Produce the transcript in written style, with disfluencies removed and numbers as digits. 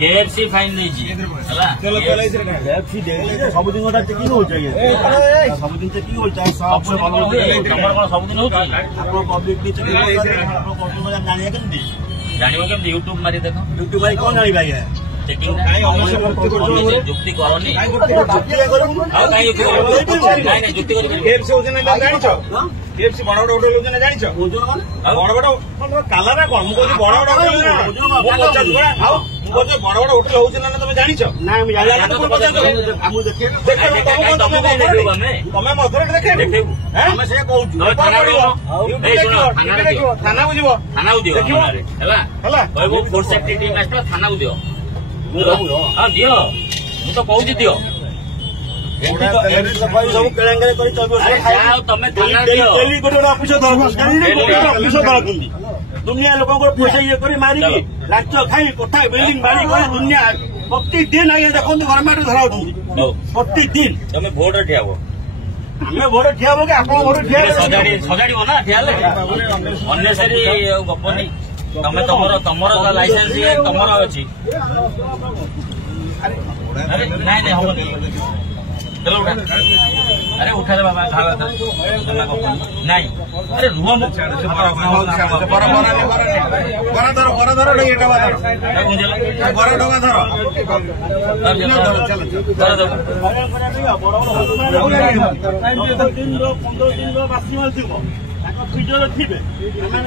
KFC fine नहीं सबुदिन गोटा checking हो सबुदिन चेकिंग हो सबुदिन पब्लिक जानिए केमती यूट्यूब मारी देख यूट्यूब मारी कौन जानी भाई है चेकिंग जुक्ति करनी जुक्ति KFC बड़ बड़ होटेल होते जानी बड़ बड़ काला ना कौन मुझे बड़ बड़ होटेल बड़ बड़ होटेल होते ना तुम जानी तुम मथुरा देखे थाना बुझ थाना फूड सेफ्टी टीम आस थाना दियो दियो मु तो कहूँ दियो दुनिया लोक पैसा ये मारिकी लाच खाई कथा बिल्डिंग बाड़ी दुनिया प्रतिदिन आज्ञा देखो गवर्नमेंट धरा प्रतिदिन तुम भोट ठिया आम भोट ठिया कि आप भोट ठिया सजाड़ ना ठिया अनेसरी गपनी तुम तुम लाइसेंस तुम अच्छी नहीं हम चलो उठा अरे उठा दे बाबा नहीं अरे रुआ धर